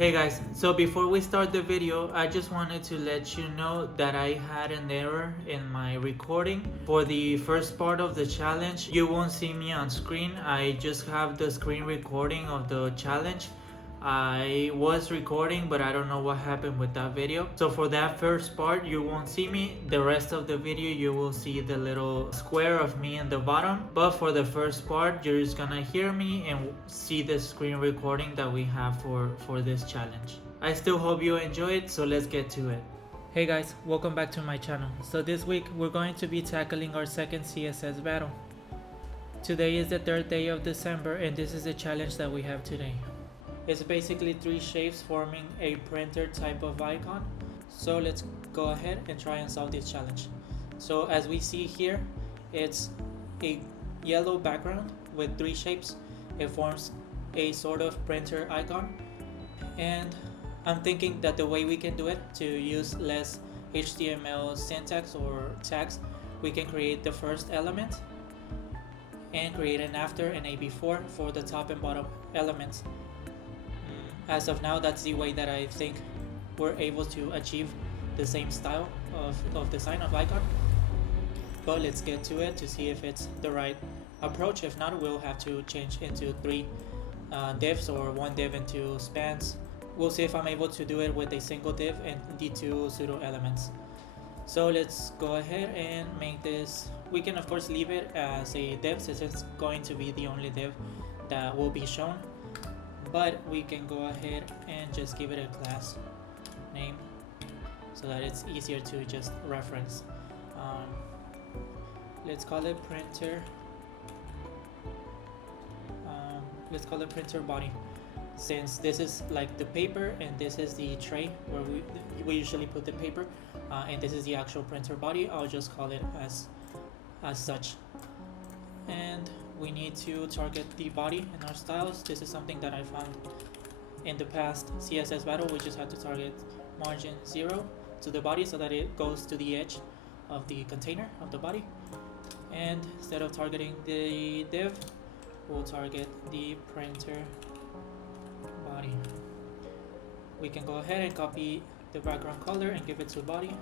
Hey guys, so before we start the video, I just wanted to let you know that I had an error in my recording. For the first part of the challenge, you won't see me on screen. I just have the screen recording of the challenge. I was recording, but I don't know what happened with that video. So for that first part, you won't see me. The rest of the video, you will see the little square of me in the bottom. But for the first part, you're just gonna hear me and see the screen recording that we have for this challenge. I still hope you enjoy it, so let's get to it. Hey guys, welcome back to my channel. So this week, we're going to be tackling our second CSS battle. Today is the third day of December, and this is the challenge that we have today. It's basically three shapes forming a printer type of icon. So let's go ahead and try and solve this challenge. So as we see here, it's a yellow background with three shapes. It forms a sort of printer icon. And I'm thinking that the way we can do it to use less HTML syntax or tags, we can create the first element and create an after and a before for the top and bottom elements. As of now, that's the way that I think we're able to achieve the same style of design of icon. But let's get to it to see if it's the right approach. If not, we'll have to change into three divs or one div into spans. We'll see if I'm able to do it with a single div and the two pseudo elements. So let's go ahead and make this. We can of course leave it as a div since it's going to be the only div that will be shown. But we can go ahead and just give it a class name so that it's easier to just reference. Let's call it printer. Let's call it printer body, since this is like the paper and this is the tray where we usually put the paper, and this is the actual printer body. I'll just call it as such. And we need to target the body in our styles. This is something that I found in the past CSS battle. We just had to target margin 0 to the body so that it goes to the edge of the container of the body. And instead of targeting the div, we'll target the printer body. We can go ahead and copy the background color and give it to body.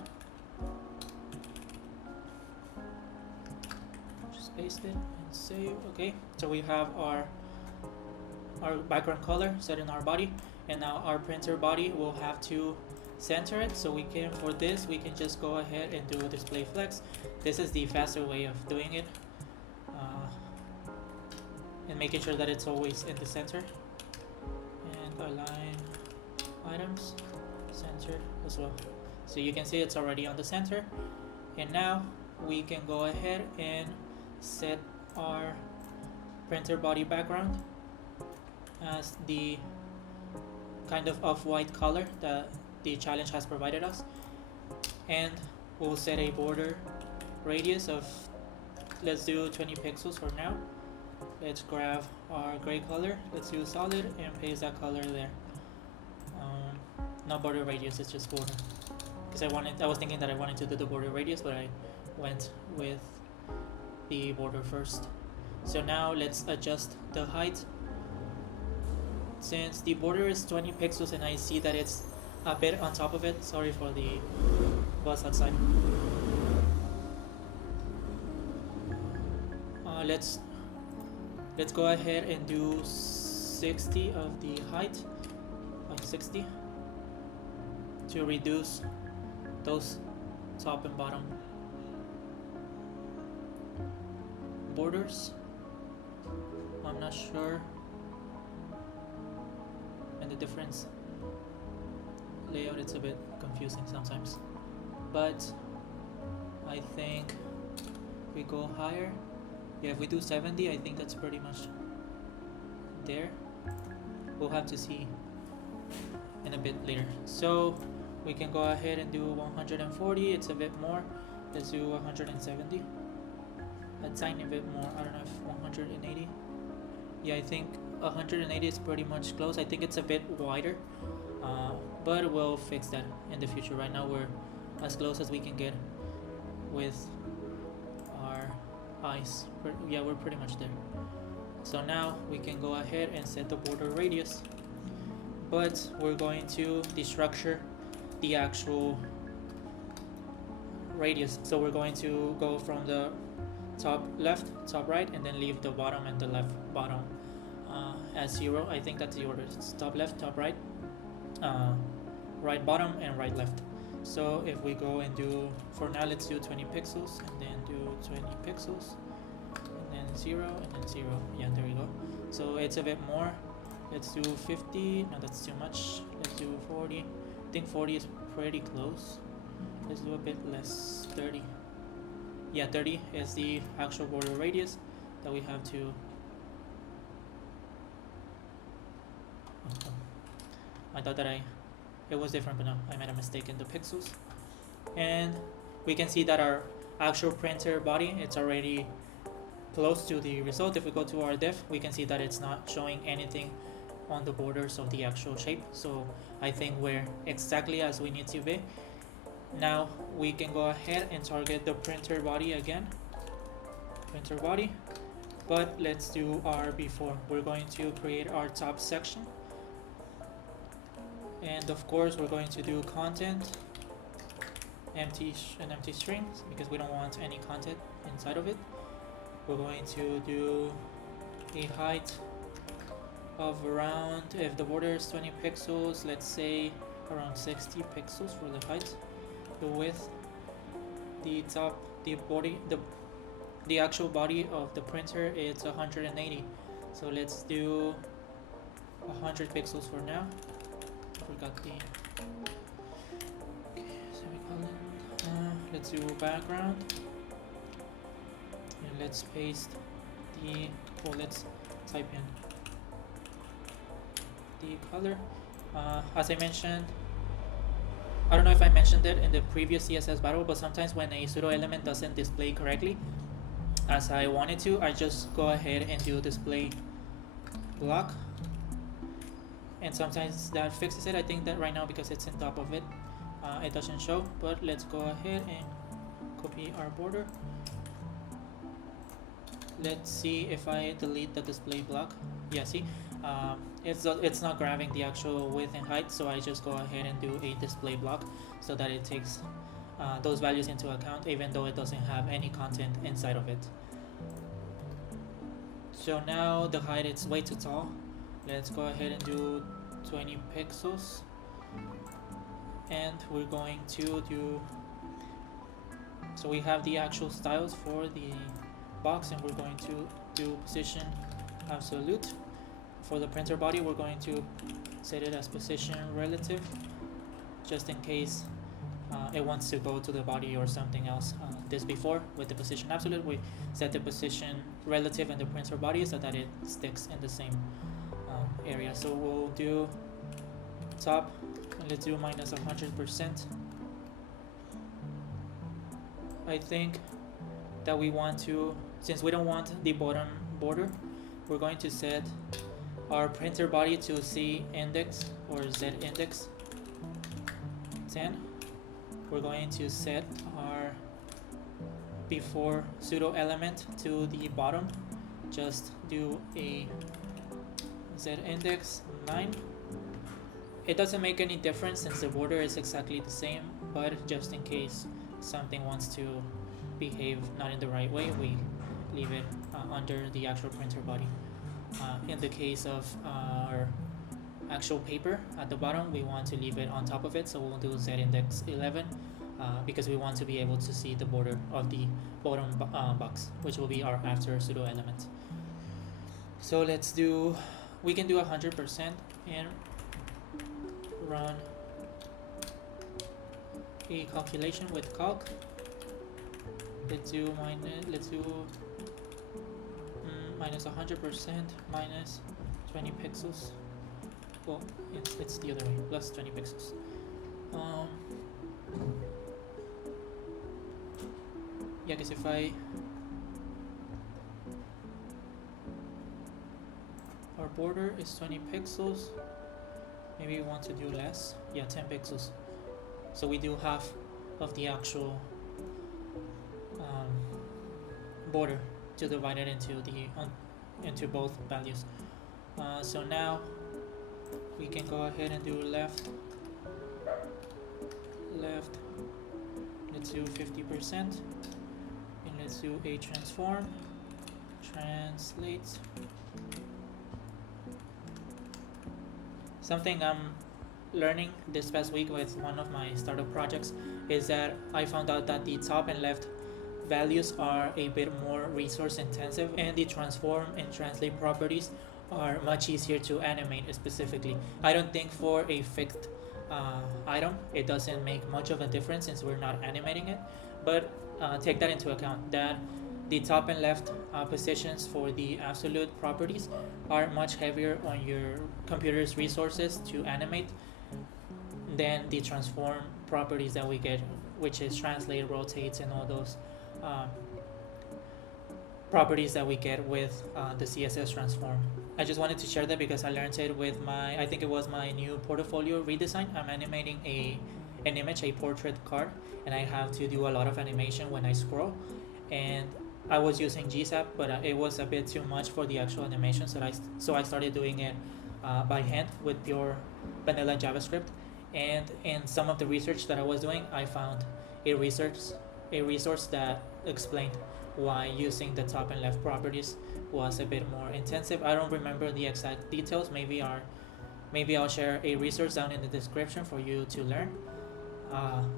Just paste it. Save. Okay, so we have our background color set in our body, and now our printer body will have to center it. So we can, for this, we can just go ahead and do display flex. This is the faster way of doing it, and making sure that it's always in the center. And align items center as well. So you can see it's already on the center. And now we can go ahead and set our printer body background as the kind of off-white color that the challenge has provided us, and we'll set a border radius of, let's do 20 pixels for now. Let's grab our gray color, let's use solid and paste that color there. Not border radius, it's just border, because I was thinking that I wanted to do the border radius, but I went with the border first. So now let's adjust the height. Since the border is 20 pixels and I see that it's a bit on top of it, sorry for the bus outside. Let's go ahead and do 60 of the height, like 60, to reduce those top and bottom borders. I'm not sure, and the difference layout, it's a bit confusing sometimes, but I think we go higher. Yeah, if we do 70, I think that's pretty much there. We'll have to see in a bit later. So we can go ahead and do 140. It's a bit more. Let's do 170. A tiny bit more. I don't know if 180. Yeah, I think 180 is pretty much close. I think it's a bit wider, but we'll fix that in the future. Right now we're as close as we can get with our eyes. Yeah, we're pretty much there. So now we can go ahead and set the border radius. but we're going to destructure the actual radius. So we're going to go from the top left, top right, and then leave the bottom and the left bottom as 0. I think that's the order. It's top left, top right, right bottom, and right left. So if we go and do, for now let's do 20 pixels, and then do 20 pixels, and then 0, and then 0. Yeah, there we go. So it's a bit more. Let's do 50. No, that's too much. Let's do 40. I think 40 is pretty close. Let's do a bit less. 30. Yeah, 30 is the actual border radius that we have to. I thought that it was different, but no, I made a mistake in the pixels. And we can see that our actual printer body, it's already close to the result. If we go to our diff, we can see that it's not showing anything on the borders of the actual shape. So I think we're exactly as we need to be. Now we can go ahead and target the printer body again. Printer body. But let's do our before. We're going to create our top section. And of course we're going to do content empty string because we don't want any content inside of it. We're going to do a height of around, if the border is 20 pixels, let's say around 60 pixels for the height. The width, the top, the body, the actual body of the printer is 180. So let's do 100 pixels for now. Forgot the semicolon. Let's do background, and let's paste the. Oh, let's type in the color. As I mentioned, I don't know if I mentioned it in the previous CSS battle, but sometimes when a pseudo element doesn't display correctly as I wanted to, I just go ahead and do display block, and sometimes that fixes it. I think that right now, because it's on top of it, it doesn't show. But let's go ahead and copy our border. Let's see if I delete the display block. Yeah, see, it's not grabbing the actual width and height, so I just go ahead and do a display block so that it takes those values into account, even though it doesn't have any content inside of it. So now the height is way too tall. Let's go ahead and do 20 pixels, and we're going to do, so we have the actual styles for the box, and we're going to do position absolute. For the printer body, we're going to set it as position relative, just in case it wants to go to the body or something else. This before, with the position absolute, we set the position relative in the printer body so that it sticks in the same area. So we'll do top, and let's do minus 100%. I think that we want to, since we don't want the bottom border, we're going to set our printer body to C index or Z index 10. We're going to set our before pseudo element to the bottom. Just do a Z index 9. It doesn't make any difference since the border is exactly the same, but just in case something wants to behave not in the right way, we leave it under the actual printer body. In the case of our actual paper at the bottom, we want to leave it on top of it, so we'll do Z index 11 because we want to be able to see the border of the bottom box, which will be our after pseudo element. So let's do, we can do 100% and run a calculation with calc. Let's do minus 100% minus 20 pixels. Well, it's the other way, plus 20 pixels. Yeah, because if our border is 20 pixels, maybe we want to do less. Yeah, 10 pixels. So we do half of the actual border to divide it into both values. So now we can go ahead and do left, let's do 50%, and let's do a transform, translate. Something I'm learning this past week with one of my startup projects is that I found out that the top and left values are a bit more resource intensive, and the transform and translate properties are much easier to animate specifically. I don't think for a fixed item it doesn't make much of a difference since we're not animating it, but take that into account that the top and left positions for the absolute properties are much heavier on your computer's resources to animate than the transform properties that we get, which is translate, rotate, and all those properties that we get with the CSS transform. I just wanted to share that because I learned it with I think it was my new portfolio redesign. I'm animating an image, a portrait card, and I have to do a lot of animation when I scroll, and I was using GSAP, but it was a bit too much for the actual animation, so I started doing it by hand with pure vanilla JavaScript. And in some of the research that I was doing, I found a resource that explained why using the top and left properties was a bit more intensive. I don't remember the exact details. Maybe I'll share a resource down in the description for you to learn.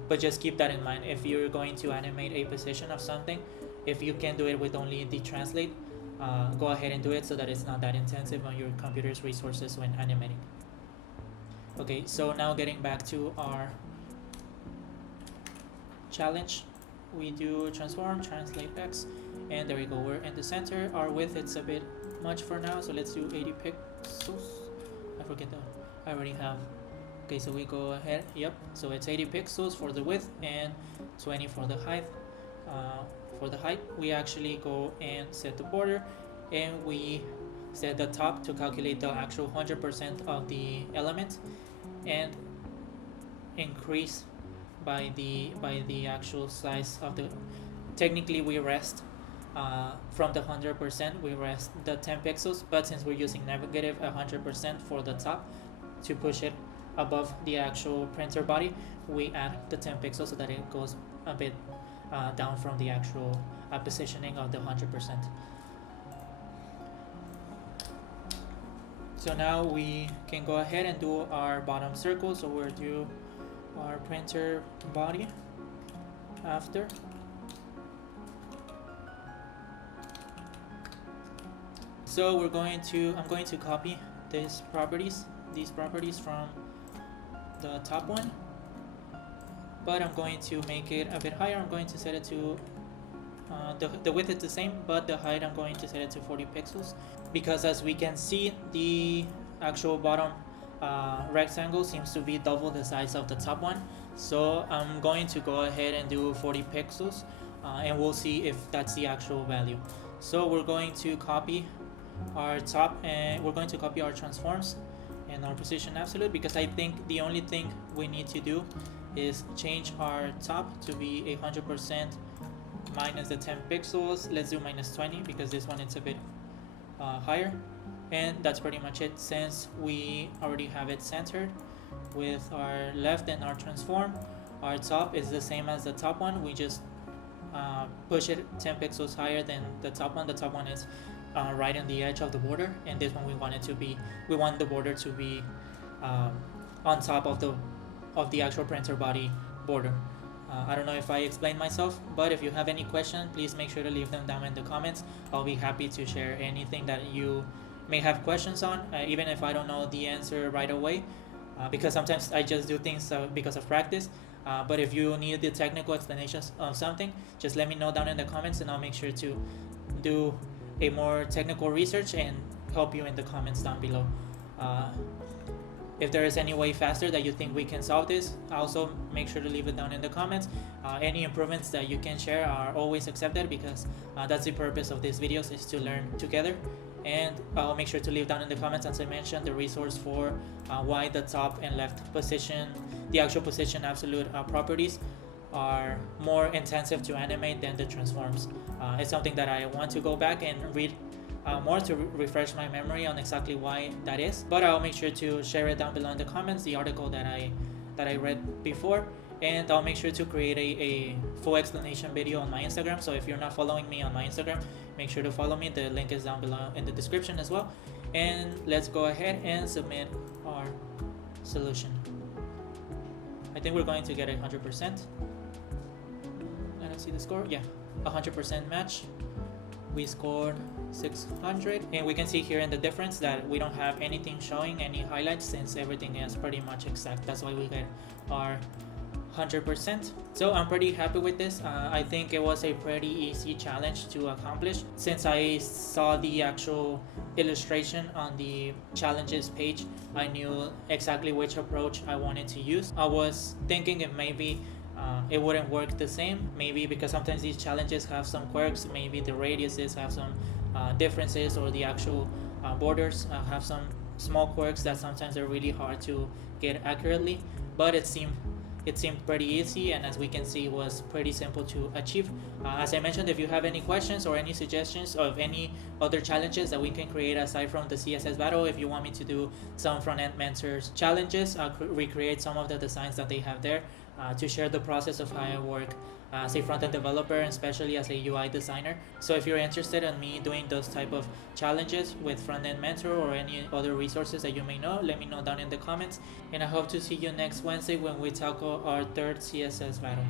But just keep that in mind if you're going to animate a position of something. If you can do it with only the translate, go ahead and do it so that it's not that intensive on your computer's resources when animating. Okay, so now getting back to our challenge, we do transform, translate X, and there we go, we're in the center. Our width, it's a bit much for now, so let's do 80 pixels. I forget that I already have. Okay, so we go ahead, yep, so it's 80 pixels for the width and 20 for the height. For the height, we actually go and set the border, and we set the top to calculate the actual 100% of the element, and increase by the actual size of the. Technically, we rest from the 100%. We rest the 10 pixels, but since we're using negative 100% for the top to push it above the actual printer body, we add the 10 pixels so that it goes a bit down from the actual positioning of the 100%. So now we can go ahead and do our bottom circle. So we'll do our printer body after. So I'm going to copy these properties from the top one, but I'm going to make it a bit higher. I'm going to set it to the width is the same, but the height I'm going to set it to 40 pixels, because as we can see, the actual bottom rectangle seems to be double the size of the top one. So I'm going to go ahead and do 40 pixels, and we'll see if that's the actual value. So we're going to copy our top, and we're going to copy our transforms and our position absolute, because I think the only thing we need to do is change our top to be 100% minus the 10 pixels. Let's do minus 20 because this one it's a bit higher, and that's pretty much it. Since we already have it centered with our left and our transform, our top is the same as the top one. We just push it 10 pixels higher than the top one. The top one is right on the edge of the border, and this one we want the border to be on top of the actual printer body border. I don't know if I explained myself, but if you have any questions, please make sure to leave them down in the comments. I'll be happy to share anything that you may have questions on, even if I don't know the answer right away, because sometimes I just do things because of practice. But if you need the technical explanations of something, just let me know down in the comments, and I'll make sure to do a more technical research and help you in the comments down below. If there is any way faster that you think we can solve this, also make sure to leave it down in the comments. Any improvements that you can share are always accepted, because that's the purpose of these videos, is to learn together. And I'll make sure to leave down in the comments, as I mentioned, the resource for why the top and left position, the actual position absolute properties, are more intensive to animate than the transforms. It's something that I want to go back and read more to refresh my memory on exactly why that is. But I'll make sure to share it down below in the comments, the article that I read before, and I'll make sure to create a full explanation video on my Instagram. So if you're not following me on my Instagram, make sure to follow me. The link is down below in the description as well. And let's go ahead and submit our solution. I think we're going to get 100%. Let's see the score. Yeah, 100% match. We scored 600, and we can see here in the difference that we don't have anything showing any highlights since everything is pretty much exact. That's why we get our 100%. So I'm pretty happy with this. I think it was a pretty easy challenge to accomplish since I saw the actual illustration on the challenges page. I knew exactly which approach I wanted to use. I was thinking it maybe it wouldn't work the same, maybe because sometimes these challenges have some quirks, maybe the radiuses have some differences, or the actual borders have some small quirks that sometimes are really hard to get accurately. But it seemed pretty easy, and as we can see, it was pretty simple to achieve. As I mentioned, if you have any questions or any suggestions of any other challenges that we can create aside from the CSS battle, if you want me to do some front-end mentors challenges, recreate some of the designs that they have there, to share the process of how I work as a front-end developer, and especially as a UI designer. So if you're interested in me doing those type of challenges with front-end mentor or any other resources that you may know, let me know down in the comments, and I hope to see you next Wednesday when we tackle our third CSS battle.